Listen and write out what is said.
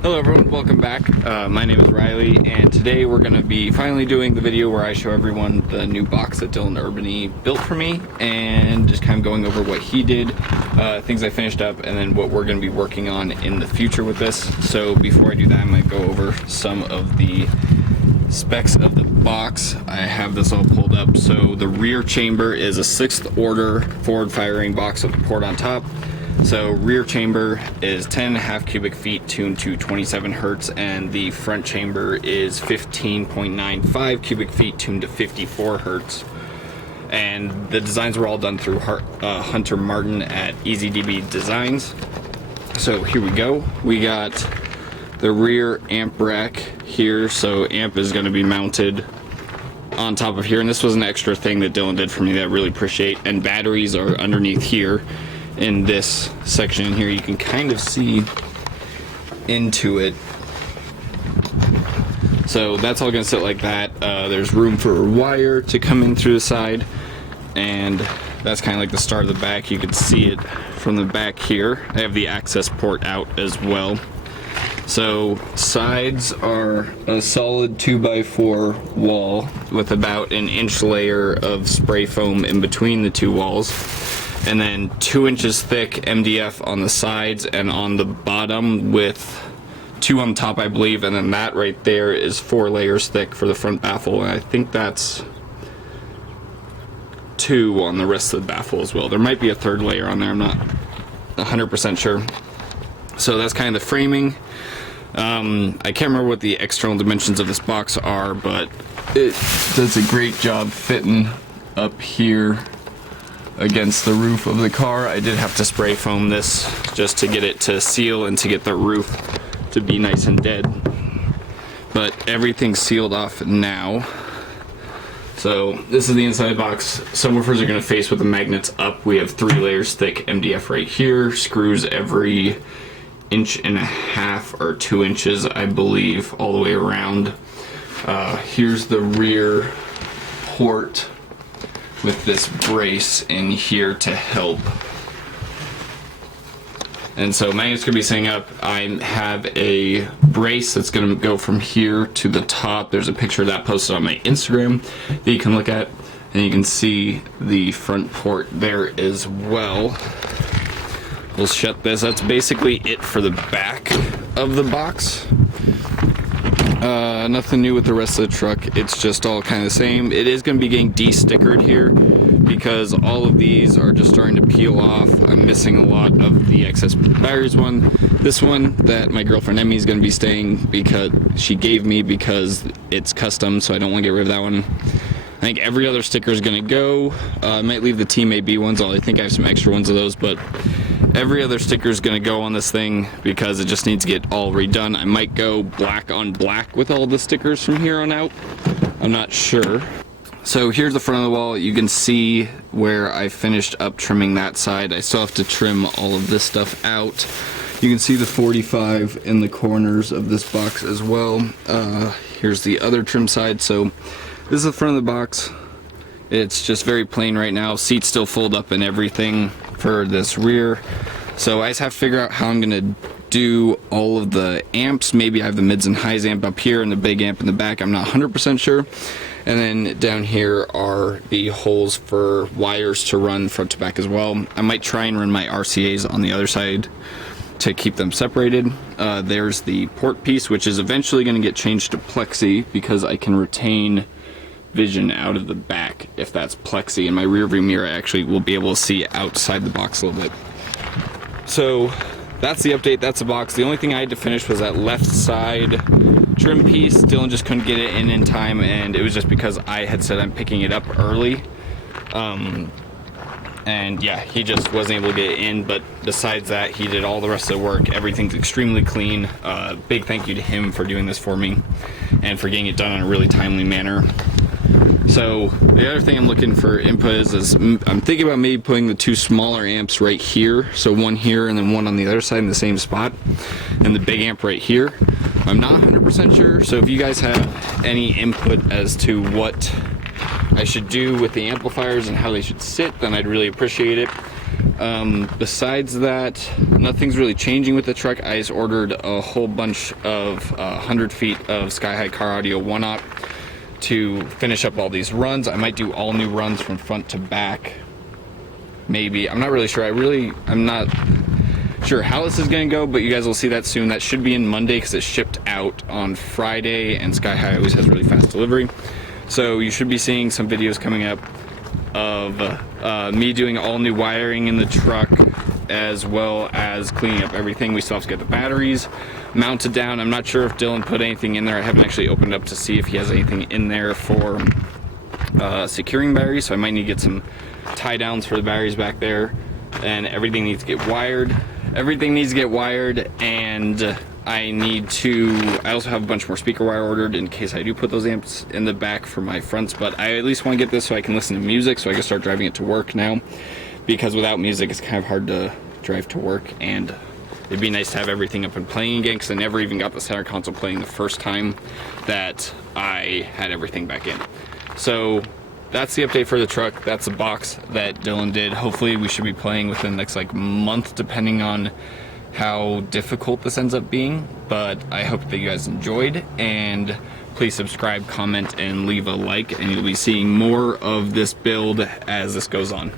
Hello everyone, welcome back. My name is Riley, and today we're going to be finally doing the video where I show everyone the new box that Dylan Urbany built for me, and just kind of going over what he did, things I finished up, and then what we're going to be working on in the future with this. So before I do that, I'm going to go over some of the specs of the box. I have this all pulled up. So the rear chamber is a 6th order forward firing box with a port on top. So rear chamber is 10.5 cubic feet tuned to 27 hertz, and the front chamber is 15.95 cubic feet tuned to 54 hertz. And the designs were all done through Hunter Martin at EasyDB Designs. So here we go. We got the rear amp rack here. So amp is going to be mounted on top of here, and this was an extra thing that Dylan did for me that I really appreciate. And batteries are underneath here. In this section here, you can kind of see into it. So that's all gonna sit like that. There's room for a wire to come in through the side, and that's kind of like the start of the back. You can see it from the back here. I have the access port out as well. So sides are a solid 2x4 wall with about an inch layer of spray foam in between the two walls. And then 2 inches thick MDF on the sides and on the bottom, with 2 on top, I believe, and then that right there is 4 layers thick for the front baffle, and I think that's 2 on the rest of the baffle as well. There might be a 3rd layer on there, I'm not 100% sure. So that's kind of the framing. I can't remember what the external dimensions of this box are, but it does a great job fitting up here against the roof of the car. I did have to spray foam this just to get it to seal and to get the roof to be nice and dead, but everything's sealed off now. So this is the inside box. Subwoofers are going to face with the magnets up. We have 3 layers thick MDF right here, screws every 1.5 or 2 inches, I believe, all the way around. Here's the rear port with this brace in here to help. And so magnets could be setting up. I have a brace that's going to go from here to the top. There's a picture of that posted on my Instagram that you can look at, and you can see the front port there as well. We'll shut this. That's basically it for the back of the box. Nothing new with the rest of the truck. It's just all kind of the same. It is going to be getting de-stickered here because all of these are just starting to peel off. I'm missing a lot of the excess batteries one. This one that my girlfriend Emmy is going to be staying because she gave me, because it's custom, so I don't want to get rid of that one. I think every other sticker is going to go. I might leave the Team AB ones, although I think I have some extra ones of those, but every other sticker is going to go on this thing because it just needs to get all redone. I might go black on black with all the stickers from here on out. I'm not sure. So here's the front of the wall. You can see where I finished up trimming that side. I still have to trim all of this stuff out. You can see the 45 in the corners of this box as well. Here's the other trim side. So this is the front of the box. It's just very plain right now. Seats still fold up and everything for this rear. So I just have to figure out how I'm gonna do all of the amps. Maybe I have the mids and highs amp up here and the big amp in the back. I'm not 100% sure. And then down here are the holes for wires to run front to back as well. I might try and run my RCAs on the other side to keep them separated. There's the port piece, which is eventually gonna get changed to plexi because I can retain vision out of the back if that's plexi. In my rear view mirror, I actually will be able to see outside the box a little bit. So that's the update, that's the box. The only thing I had to finish was that left side trim piece. Dylan just couldn't get it in time, and it was just because I had said I'm picking it up early. And yeah, he just wasn't able to get it in, but besides that, he did all the rest of the work. Everything's extremely clean. Big thank you to him for doing this for me and for getting it done in a really timely manner. So the other thing I'm looking for input is I'm thinking about maybe putting the 2 smaller amps right here, so one here and then one on the other side in the same spot, and the big amp right here. I'm not 100% sure, so if you guys have any input as to what I should do with the amplifiers and how they should sit, then I'd really appreciate it. Besides that, nothing's really changing with the truck. I just ordered a whole bunch of 100 feet of Sky-High car audio 1-op to finish up all these runs. I might do all new runs from front to back. Maybe. I'm not really sure. I'm not sure how this is going to go, but you guys will see that soon. That should be in Monday because it shipped out on Friday, and Sky-High always has really fast delivery. So you should be seeing some videos coming up of me doing all new wiring in the truck, as well as cleaning up everything. We still have to get the batteries mounted down. I'm not sure if Dylan put anything in there. I haven't actually opened up to see if he has anything in there for securing batteries, so I might need to get some tie downs for the batteries back there. And everything needs to get wired. Everything needs to get wired, and I also have a bunch more speaker wire ordered in case I do put those amps in the back for my fronts, but I at least want to get this so I can listen to music, so I can start driving it to work now, because without music it's kind of hard to drive to work, and it'd be nice to have everything up and playing again, because I never even got the center console playing the first time that I had everything back in. So that's the update for the truck. That's the box that Dylan did. Hopefully we should be playing within the next month, depending on how difficult this ends up being. But I hope that you guys enjoyed, and please subscribe, comment, and leave a like, and you'll be seeing more of this build as this goes on.